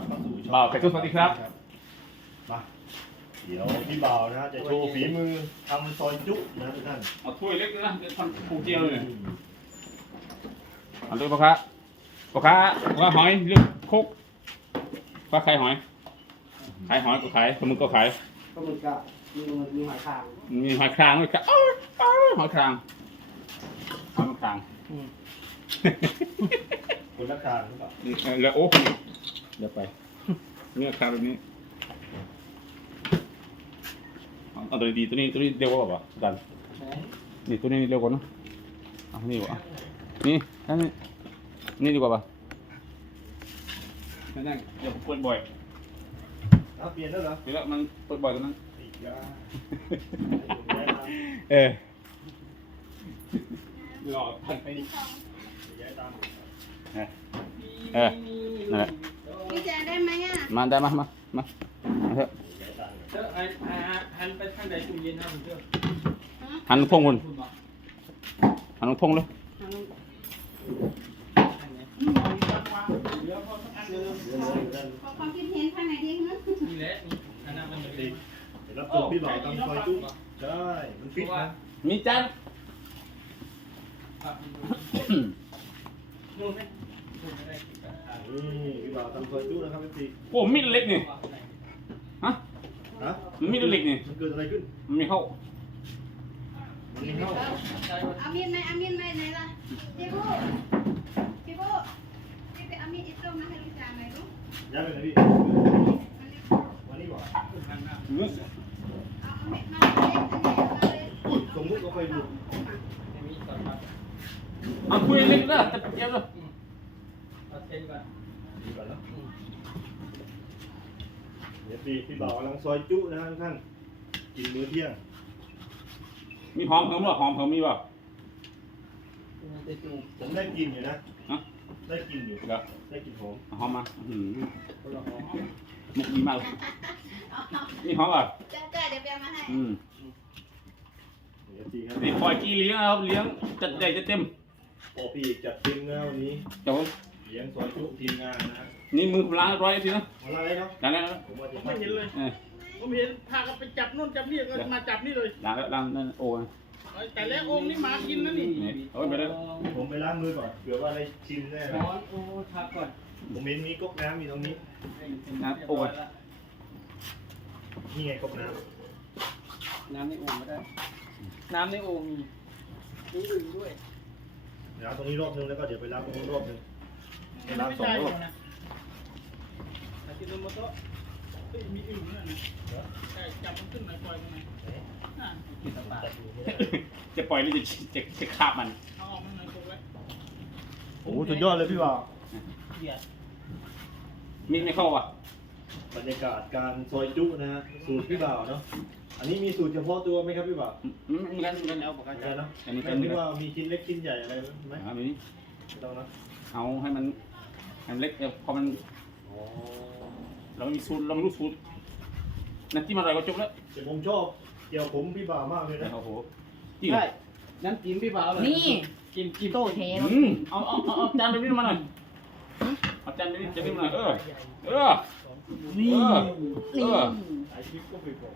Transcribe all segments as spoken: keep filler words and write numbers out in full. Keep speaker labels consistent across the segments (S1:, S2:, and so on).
S1: เข้าสู่ช่อง
S2: บ่าวไข่ตุ้มสวัสดีครับ
S1: มาเดี๋ยวพี่บ่าวนะฮะจะโชว์ฝีมือทำซอยจุนะทุกท่าน
S2: เอาถ้วยเล็กนะเดี๋ยวทำปูเจียวเลยเอาเลยพ่อค้าพ่อค้าว่าหอยเลือกคุกว่าขายหอยขายหอยก็ขายปลาหมึกก็ขาย
S3: ปลาหมึกก็มีมือมีหอยคาง
S2: มีหอยครางด้วยครับอ้าวอ้าวหอยครางหอยคราง
S1: คนละการหรือเปล่า
S2: แล้วโอ้เดี๋ยวไปเนี่ยครางแบบนี้เอาเอาตัวดีตัวนี้ตัวนี้เร็วกว่าป่ะดันนี่ตัวนี้เร็วกว่าเนอะเอานี่วะนี่อันนี้นี่ดีกว่าป่ะนั่นเดี๋ยวเปิดบ่อย
S1: เอาเปลี่ยนแล้วเหรอ
S2: เดี๋ยวมันเปิดบ่อยตรงนั้น
S1: อีกแล้ว
S2: เออรอทันไปดิ
S1: ย้ายตาม
S2: เออเออนั่นแหละ
S4: พี่แจได้ไหมอ่ะ
S2: มาได้มามามาเถอะ
S1: ย้ายตาม
S3: เจ้าไอ้หันไปทางใดตู้เย็นนะผมเจ้า
S2: หันทงคนหันทงเลย
S4: ขอความคิดเห็นข้างในดีนะ
S3: นี่แหละนี่อันนั้นมันจะ
S1: ดี
S3: เป็น
S1: เดี๋ยวรับตัวพี่บ่าวทำซอยจุใช่มันฟิตนะ
S2: มีจาน
S3: นู่นไหมนู่นไม่ได้
S1: นี่พี่บ่าวทำซอยจุนะครับพี่
S2: โอ้มีดเล็กนี่ฮะ
S1: ฮะ
S2: มันมีดเล็กนี่
S1: มันเกิดอะไรขึ้น
S2: มันไม่เข้า
S1: มันไม่เข้า
S4: เอามีดไหมเอามีดไหมไหนล่ะพี่บูพี่บูพี่ไปเอามีดอิโต้มาให้ลูกจานหน่อยลูก
S1: ย้ายไปไหนพี่วันนี้บอก
S4: เอาเอามีดมาเล็กอันนี้เอาเลย
S1: อุ้ยสมมุติเราไปดู
S3: มีก่อนครับ
S2: เอาคุยเล็กนะแต่เดียวเลย
S3: เอาเทนก่อน
S1: ดีก่อนเนาะเดี๋ยวพี่พี่บ่าวกำลังซอยจุนะทุกท่านกินมื้อเที่ยง
S2: มีหอมเพิ่มหรอหอมเพิ่มมีป่ะ
S3: มันจะจู
S1: ผมได้กินอยู่นะ
S2: ฮะ
S1: ได้กินอยู่
S2: เดี๋ยว
S1: ได้กินหอม
S2: หอมมาหืม
S3: คนละหอม
S2: มุกดีมากเลยมีหอมป่ะ
S4: จ้าจ้าเดี๋ยวไปเอามาให้
S2: อืม
S1: เดี๋ยวจีครับ
S2: นี่ปล่อยกี้เลี้ยงนะครับเลี้ยงจัดใหญ่จัดเต็ม
S1: โอ้พี่จัดเต็มแล้ววันนี้
S2: เดี๋ยว
S1: เลี้ยงซอยจุทีมงานนะฮะ
S2: นี่มือผมล้างเรียบร้อยทีนะ
S1: มาอะไรเนาะ
S2: ล้างแล้วนะ
S1: ผมว่าจะ
S3: ไม่เห็นเลย
S2: เออ
S3: ผมเห็นพากันไปจับนู่นจับนี่ก็มาจับนี่เลย
S2: ล้างแล้วล้างนั่นโอ้ย
S3: แต่แล้วองค์นี่มากินนะนี่
S2: นี่โอ้ยไปเลย
S1: ผมไปล้างมือก่อนเผื่อว่าได้ชิมแน่
S3: ร้อนโอ้พักก่อน
S1: ผมเห็นมีก๊อกน้ำอยู่ตรงนี้ นี่ไงก๊อกน้
S3: น้ำในโอ่งก็ได้ น้ำในโอ่งมีมีอื่นด้วย
S1: ำล้างตรงนี้รอบนึงแล้วก็เดี๋ยวไปล้างตรงนู้นรอบนึงไปล้าง
S3: ไม่
S1: สอง
S3: ได้
S1: รอบ
S3: นะอากิโนโมโตะเฮ้ยมีอื่นด้วยนะใช่จับมันขึ้นหน่อยปล่อยมันหน่อยน่ะกินตาตา
S2: จะปล่อยหรือจะจะจะคาบมัน
S3: เอาออกมาหน่อยตกไว้
S1: โอ้โหสุดยอดเลยพี่บ่าว
S3: เดี๋ยว
S2: มีไม่เข้าป่ะ
S1: บรรยากาศการซอยจุนะฮะสูตรพี่บ่าวเนาะอันนี้มีสูตรเฉพาะตัวไหมครับพี่บ่าว
S2: อืมมีกันมีกันเอาปาก
S1: ไม่
S2: กา
S1: ใช่เนาะ
S2: อันนี้
S1: ไม่
S2: เป็น
S1: คิดว่ามีชิ้นเล็กชิ้นใหญ่อะไรไหม
S2: อันนี้
S1: ไม่ต้องนะ
S2: เอาให้มันให้มันเล็กเออพอมัน
S1: อ๋อ
S2: เราไม่มีสูตรเราไม่รู้สูตรน้ำจิ้มอร่อยก็จบแล้ว
S1: แต่ผมชอบเกี่ยวผมพี่บ่าวมากเลยนะ
S2: โอ้โหจริง
S3: ใช่น้ำจิ้มพี่บ่าวเลย
S5: นี่
S3: กินกิน
S5: โตเทน
S2: อืมเอาเอาเอาเอาจานเดวิดมาหน่อยเอาจานเดวิดเดวิดมาหน่อยเออเออ
S3: นี่
S2: เออเออ
S1: ไอคลิปก็ไปบอก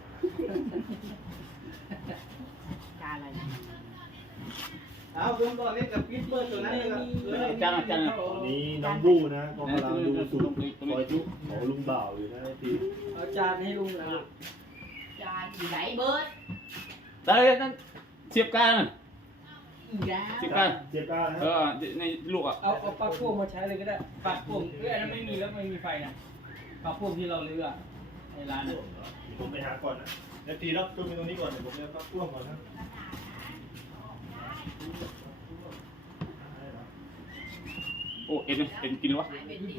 S5: จานอะไร
S3: เอาเริ่มตอนนี้กับพิทเบอร์ตัวนั้นเลยครับ
S2: จานจาน
S1: ตอนนี้น้องบู้นะก็กำลังดูสูตรซอยจุของลุงบ่าวอยู่นะพี่
S3: เอาจานให้ลุงนะ
S5: จานอยู่ไหนเบิร์ด
S2: ได้นั่นเสียบกัน
S5: อีกแล้ว
S2: เสียบกัน
S1: เจ็บก้านะ
S2: เออในลูกอ่ะ
S3: เอาเอาปลั๊กพ่วงมาใช้เลยก็ได้ปลั๊กพ่วงเอ้ยอันนั้นไม่มีแล้วไม่มีไฟนะปลั๊กพ่วงที่เราเลือกในร้านน่ะ
S1: ผมไปหาก่อนนะเดี๋ยวทีรับช่วงตรงนี้ก่อนเดี๋ยวผมจะพักพ่วงก่อนนะ
S2: โอ้เอ็นเอ็นกินวะ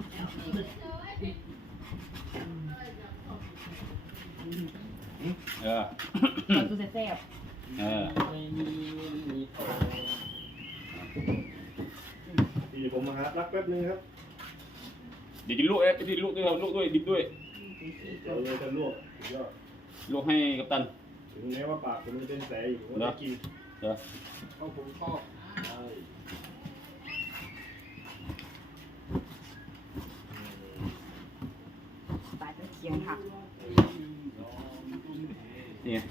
S2: เออ
S5: มันคือแซ่บ
S2: เออ
S3: ไม่มีมีโต
S1: ทีผมมาหารักแป๊บนึงครับ
S2: เดี๋ยวกินลูกเอ๊ะกินลูกด้วยลูกด้วยดิบด้วย
S1: เดี๋ยวเลยจะลวกสุดยอด
S2: ลูกให้กัปตัน
S1: ถึงแม้ว่าปากผมจะเป็นแผลอยู่ผมก็กิน
S2: เดี๋ยว
S3: เข้าผมชอบ
S1: อ
S5: เขียงหัก
S2: นี่ไง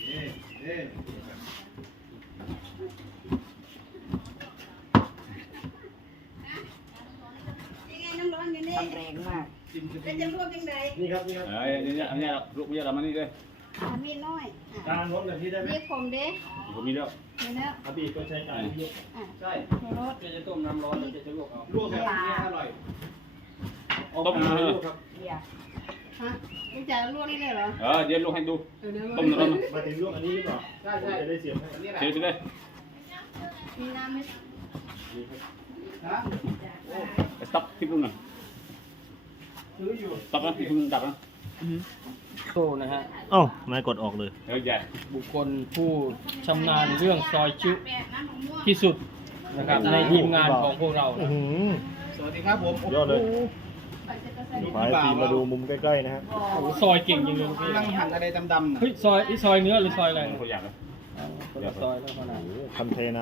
S4: ยังไงน้ำร้อนอยู่นี่
S5: ทำแรงมาก
S4: จะจะลวกยังไง
S1: นี่ครับนี่ครับ
S2: เอ้ยนี่เนี่ยอันเนี้ยลูกเมียเรามานี่เลย
S4: อามีน้อย
S1: การรถแบบนี้ได้ไหม
S4: เรียกผมเด้
S2: ผมมีแล้ว
S4: เดี๋ยวนะ
S1: ครับพี่ก็ใช้การเยอะ
S3: ใช่
S4: รถ
S3: จะจะต้มน้ำร้อนจะจะลวกเอา
S1: ลวกแบบนี้อร่อย
S2: ต้มเลย
S1: ครับ
S5: เบียร์
S4: ฮะมึงจะลวกนี่เลยเหรอ
S2: เออเดี๋ยวลูกให้ดู
S4: เดี๋ยวเดี๋ยว
S2: ต้มน้ำร้อน
S1: มาถึงลวกอันนี้หรือเปล่า
S3: ใช่ใช่
S1: จะได้เสียบให้
S3: อันนี้แหละ
S2: เทไปเลย
S4: มีน้ำไหม
S3: ฮะ
S2: ไปสต็อปที่พุ่งหน่อย
S3: ซื้ออยู่
S2: สต็อปนะที่พุ่งดับนะ
S3: โซ่นะฮะ
S1: เอ้าไม่กดออกเลย
S2: เออใหญ่
S3: บุคคลผู้ชำนาญเรื่องซอยจุ
S4: แบบน้ำมะม่วง
S3: ที่สุดนะครับในทีมงานของพวกเรา
S1: อื้อ
S3: นะ
S1: หือ
S3: สวัสดีครับผม
S1: ยอดเลย
S4: ไปจะก็ใส่
S1: ไปทีมาดูมุมใกล้ๆนะฮะ
S3: โอ้โหซอยเก่งจริงเลยพี่
S6: นั่งหั่นอะไรดำๆนะ
S3: เฮ้ยซอยไอ้ซอยเนื้อหรือซอยอะไร
S2: คนอยากเลย
S3: คนละซอยแล้วขนาด
S1: โอ้โหคันเทนา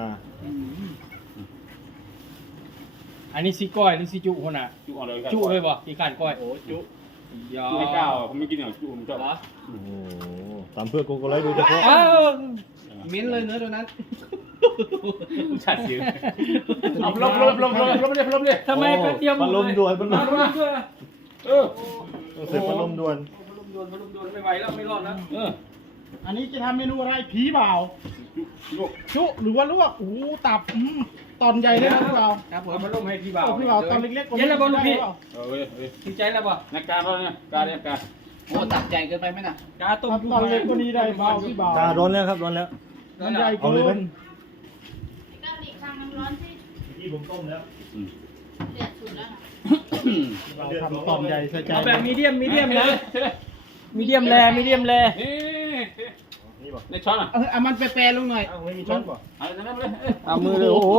S3: อันนี้ซีก้อยหรือซีจุคนน่ะ
S2: จุเอาเลย
S3: จุเลยป่ะกี่ขันก้อย
S1: โอ้จุ
S3: ยา
S2: จุไม่กล้าผมไม่กินเนี่ยจุผมชอบ
S3: เหรอ
S1: โอ้โหตามเพื่อโกโกไลท์ดูเฉพาะ
S3: อ้าว
S6: มิ้นเลยเนื้อตัวนั้น
S2: ชัดเสียงเอาลบลบลบลบลบเลยลบเลย
S3: ทำไมกระเทียมหม
S1: พั
S3: ด
S1: ด
S3: เล
S1: ลม
S3: ย
S1: ด่วนพัดลม
S3: พัดลมด้วย
S2: เออ
S1: ต้องเสียบพัดลมด่วน
S3: พัดลมด่วนพัดลมด่วนไม่ไหวแล้วไม่รอดแล้ว
S2: เออ
S6: อันนี้จะทำเมนูอะไรผีเบา
S2: ลูก
S6: ชุหรือว่าลวกโอ้โหตับอืมตอนใหญ่เลยนะพี่เบา
S3: ครับผมพัดลมให้พี่บ่าว
S6: โอ้พี่เบาตอนเล็กๆกว่า
S3: เย็นแล้วบอลลูกพี่
S6: ได้หรือเปล่า
S2: เออเว้ยเว้ย
S3: ดีใจแล้วป่ะ
S2: นักการแล้วเนี่ยการเนี่ยการ
S6: โอ้ตับใหญ่เกินไปไหมน่ะ
S3: กาต้ม
S6: ตอนเล็กกว่านี้ได้เบาพี่เบา
S1: จ้าร้อนแล้วครับร้อนแล้ว
S6: มันใหญ่
S1: เอา
S6: เกิ
S1: เลยไหม
S6: น
S4: ก็อีกครั้งน้ำร้อนสิ
S1: ที่ผมต้มแล้ว
S4: เดือดสุดแล้วนะ
S6: เราทำตอนใหญ่ใส่ใจ
S3: เอาแบบมีเดียมมีเดียมนะ
S2: ใช่เลย
S3: มีเดียมแรมีเดียมแร
S2: นี่
S1: นี่ป่ะ
S2: ในช้อนอ่ะ
S6: เออเอามันแปรๆลงหน่อย
S1: อ้าวไม่มีช้อนป่ะ
S2: เอานั่นเลย
S3: เอามือเลยโอ้โห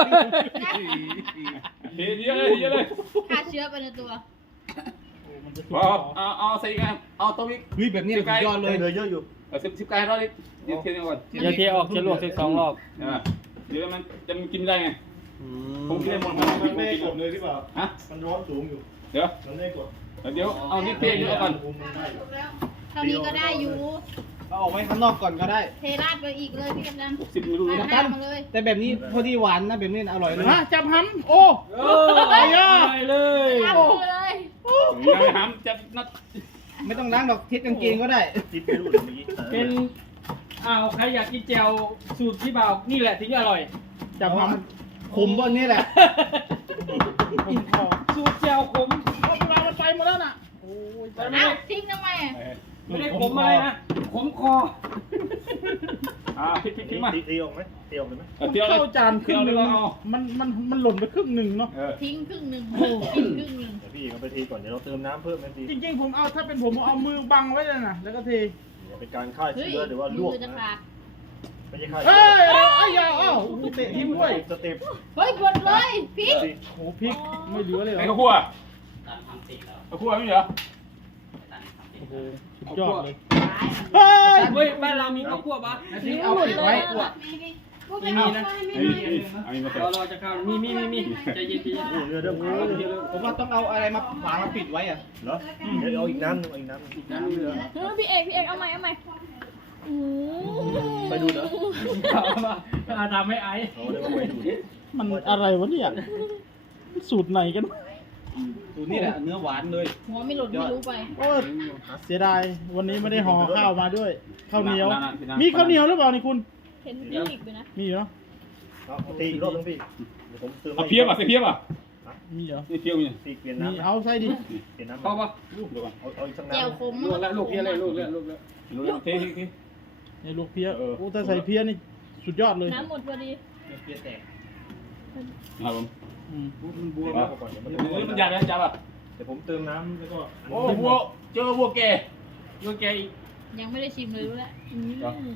S2: เฮ้ยเยอะเลยเยอะเลย
S4: ฆ่าเชื้อไปในตัว
S2: เอาเอาเอาใส่กันเอาตัวอีก
S6: เฮ้ยแบบนี้สุดยอดเลย
S1: เลยเยอะอยู่
S2: เอาสิบสิบไก่รอดิเดี๋ยวเทียนก่อน
S3: อย่าเทออกจะลวกสักสองรอบ
S2: เดี๋ยวมันจะมันกินได้ไงผมกินได้หมด
S1: มันไม่ได้กดเลยที่เปล่า
S2: ฮะ
S1: มันร้อนสูงอยู่
S2: เดี๋ยว
S1: มันไม่ได้กด
S2: เดี๋ยวเอานี่เทียนเยอะก่อน
S1: มุมมันได้อยู่
S4: แล้วเท่านี้ก็ได้อยู่
S6: เอาออกไว้ข้างนอกก่อนก็ได้
S4: เทราดไปอีกเลยพี่กำนัน
S2: สิบไม่รู้
S4: รา
S2: นะ
S4: ดมาเลย
S6: แต่แบบนี้พอดีหวานนะแบบนี้อร่อยเลย
S3: ฮะ
S6: ฮะจับห้ำโอ้
S3: โอ้ยไปเลย
S4: ราดมาเลย
S2: ยังไม่หามจะนัด
S6: ไม่ต้องล้างดอกทิศกางเกงก็ได้
S1: คิดไม่รู้เลยเมื่อกี้
S3: เป็นอ้าวใครอยากกินแจวสูตรพี่บ่าวนี่แหละถึงจะอร่อย
S6: จับห้ำขมบนนี้แหละกินคอ
S3: สูตรแจวขม
S6: เอาพี่เบามันไปหมดแล้วน่ะ
S3: โอ้ยแต่ไม่
S4: อ้าว
S3: ได้
S4: ทิ้งทำไมอ่ะ
S3: ไม่ได้ขมอะไรนะขมคอ
S2: อ่าพลิกพลิกพลิกมา
S1: ตีตีออกไหมตีออกเลยไหม
S6: มัน
S2: เที่ยวเลย
S6: เข้าจานครึ่งหนึ่ง
S2: เอา
S6: มันมันมันหล่นไปครึ่งหนึ่งเนาะ
S2: เออ
S4: ทิ้งครึ่งหนึ่งทิ้งครึ่งหนึ่ง
S1: เดี๋ยวพี่เอาไปทีก่อนเดี๋ยวเราเติมน้ำเพิ่มนะพี่
S6: จริงๆผมเอาถ้าเป็นผมผมเอามือบังไว้เลยนะแล้วก็เท
S1: เดี๋ยวเป็นการฆ่า
S4: เฮ้ย
S1: เชื้อหรือว่าลวก
S4: มือจะ
S1: นะ
S4: ขาด
S1: ไม่ใช่ฆ่า
S6: เอ้
S1: เชื้อย
S6: เอาไอ้ยาอ้าวเตะทิ้งด้วย
S1: สเต็ป
S4: เฮ้ยหมดเลยพี่
S6: โอ้พริกไม่เหลือเลยเหร
S2: ไอ้
S6: อ
S2: ข้าวคั่วข้าวคั่วไม่เหรอ
S6: โอ้โหสุดยอดเลย
S3: เฮ้ยเฮ้ยบ้านเรามีข้าวคั่วปะ
S6: นี่เอาปิดไว้
S4: ไม่มีไม่มี
S2: ไอ้ไอ้ไอ้มาเถ
S3: รอ
S2: อะ
S3: รอจะเข้ามีมีมีมีใจเย็นใจเย็น
S1: โอ้เนื้อเริ่มขาวแล้วพี่
S6: ผมว่าต้องเอาอะไรมาฝามาปิดไว้อะ
S1: เหรอเดี๋ยวเอาอีกน้ำหนึงเอาอีกน้ำหนึง
S3: นั่นเหลือ
S4: เฮ้ยพี่เอกพี่เอกเอาใหม่เอาใหม่โอ้โห
S1: ไปดูเหรอ
S3: เอามาเอาทำให้ไอ้
S1: เอาเดี๋ยวไปดู
S6: มันอะไรวะเนี่ยสูตรไหนกันดูนี่แหละเนื้อหวานเลย
S4: หัวไม่หลุดไม่รู้ไป
S6: โอ้ยเสียดายวันนี้ไม่ได้ห่อข้าวมาด้วยข้าวเหนียว มีข้าวเหนียวหรือเปล่านี่คุณ
S4: เห็นพี่อีกไปนะ
S6: มีเหรอ
S1: เอาเอาตีอีกรอบนึงพี่เดี๋ยวผมเติม
S2: เอาเพี้ยป่ะใส่เพี้ยป่ะ
S6: มีเหรอ
S2: นี่เพี้ยมี
S1: ตีเปลี่ยน
S6: มี
S1: น้ำนะ
S6: เอาใส่ดิ
S1: เปลี่ยนน้ำ
S3: พอปะ
S2: ลูกเดี๋ยวก่อน
S1: เอาเอาอีกสัก
S4: แจว
S1: น้ำ
S4: ขม
S3: ลูกแล้วลูกเพี้ยเลยลูกแล้วลูกแล้ว
S2: ลูกเท่เท่
S6: ในลูกเพี้ย
S2: เออ
S6: โอ้แต่ใส่เพี้ยนี่สุดยอดเลย
S4: น้ำหมดพอดี
S6: เพี้ยแตก
S2: ครับผม
S6: อืม
S1: มันบวมก่อนเดี๋ยวมันจะบว
S2: เฮ้ย
S1: ม
S2: มันยากนะจับอ่ะ
S1: เดี๋ยวผมเติมน้ำแล้วก็
S2: โอ้วัวเจอวัวแก่
S3: ลูกแกอีก
S4: ยังไม่ได้ชิมเลยรู้แล้วอืม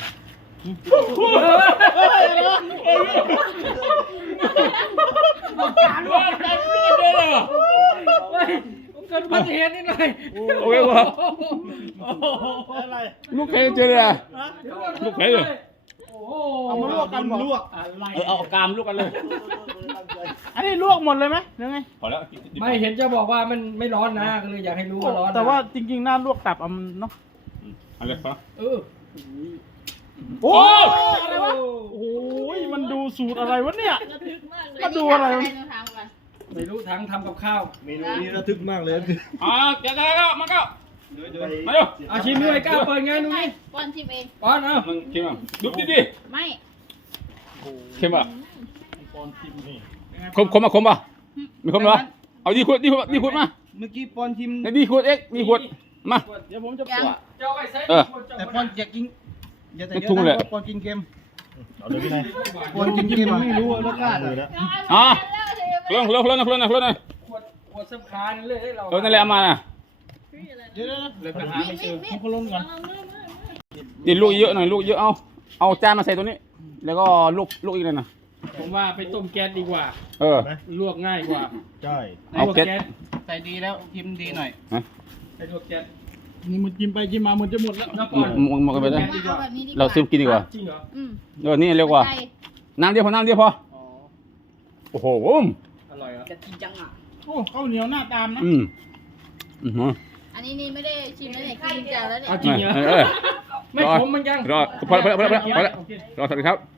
S2: การวัวการวัวเด้อ
S3: เฮ้ยผมเกินพันเหตุนิดหน่อย
S2: โอเควัว
S6: อะไร
S2: ลูกใครเจอเลยอ่ะ
S6: ฮะ
S2: ลูกใครเลย
S6: โอ้
S3: โอ้โห
S6: เอามาลวกกันบอก
S1: ลวก
S3: อะไร
S2: เออเอาเอากามลูกกันเลย
S6: อันนี้ลวกหมดเลยไหมหรือไง
S2: พอแล้ว
S3: ไม่เห็นจะบอกว่ามันไม่ร้อนนะก็เลยอยากให้รู้ว่าร้อนนะ
S6: แต่ว่าจริงๆน่าลวกตับเอาเนาะ
S2: เอะไรพอ
S3: เออ
S6: โอ้ยอะไรวะโอ้ยมันดูสูตรอะไรวะเนี่ย
S5: ระทึกมากเลย
S6: มาดูอะไร
S4: ห
S6: วะ
S4: นูถามก่อน
S3: ไม่รู้ทั้งทำกับข้าว
S1: เมนูนี้ระทึกมากเลย
S2: อ่าแกะแล้วมาก็
S1: ไป
S2: มาเร็ว
S3: เอาชิมด้วยกล้าเปิดไงนุ้ย
S4: ป้อนชิมเอง
S3: ป้อนเอา
S2: มึงเค็มอ่ะดูดิดิ
S4: ไม่
S2: เค็มอ่ะ
S6: ปอนชิมนี่
S2: คมคมอ่ะคมอ่ะไม่คมเหรอเอาดีขวดดีขวดดีขวดมา
S7: เมื่อกี้ปอนชิม
S2: ในดีขวดเอ็กดีขวดมา
S6: เดี๋ยวผมจะป
S4: ยัง
S6: วด
S3: เจ้าไอ้ไซส์
S2: เออ
S7: แต่ปอนอยากกินอย่าแต่
S2: ไม่
S7: เย
S2: ทุ่ง
S7: อะ
S2: เลย
S7: นะปอนกินเค็ม
S1: เอาเลยพี่นาย
S7: ปอนกินเค็มไม่รู้รสชาติ
S1: เล
S7: อะ
S1: ยนะ
S2: อ่ะเครื่องเครื่องเครื่องเครื่องเครื่อง
S3: ขวดขวดสำคัญเลยให้เรา
S2: เครื่องนั่นแหละเอามาน่ะ
S6: เดี๋ยว
S3: เลยไปหา
S4: มี
S3: ไม่
S4: ด
S3: เจ
S4: มี
S3: อ
S4: ดมีด
S6: ๆผมลงก่อน
S2: ดิลูกเยอะหน่อยลูกเยอะเอาเอาจานมาใส่ตัวนี้ แล้วก็ลูกลูกอีกเลยนะ
S3: ผมว่าไปต้มแก๊สดีกว่า
S2: เออ
S3: ลวกง่ายกว่า
S1: ใช่
S2: เอา
S3: ลวก
S2: แก๊ส
S3: แก๊ส
S7: ใส่ดีแล้วชิมดีหน่อย
S3: ไปลวกแก๊ส
S6: นี่มันกินไปกินมามันจะหมดแล้ว
S3: แล้ว
S2: มึ
S3: ก่อน
S2: งมึงมึงไปได้
S4: เอาแบบนี้ดีกว่า
S2: เราซื้อกินดีกว่า
S3: จริงเหรอ
S4: อืม
S2: เออนี่เร็วกว่า
S4: ใช่
S2: น้ำเดียวพอน้ำเดียวพอ
S3: อ๋อ
S2: โอ้โห
S3: อร่อยเหรอ
S5: จะกินจังอ่ะ
S6: โอ้ข้าวเหนียวหน้าตามนะ
S2: อืมอืม
S4: อันนี้นี่ไม่ได้ชิมแล้วเนี่ยกินจานแล้วเนี่ย
S3: เอาจริงเหรอ
S2: เออ
S3: ไม่ผมมันยัง
S2: รอพอแล้วพอแล้วพอแล้วพอแล้ว
S3: โอเค
S2: รอสวัสดีครับ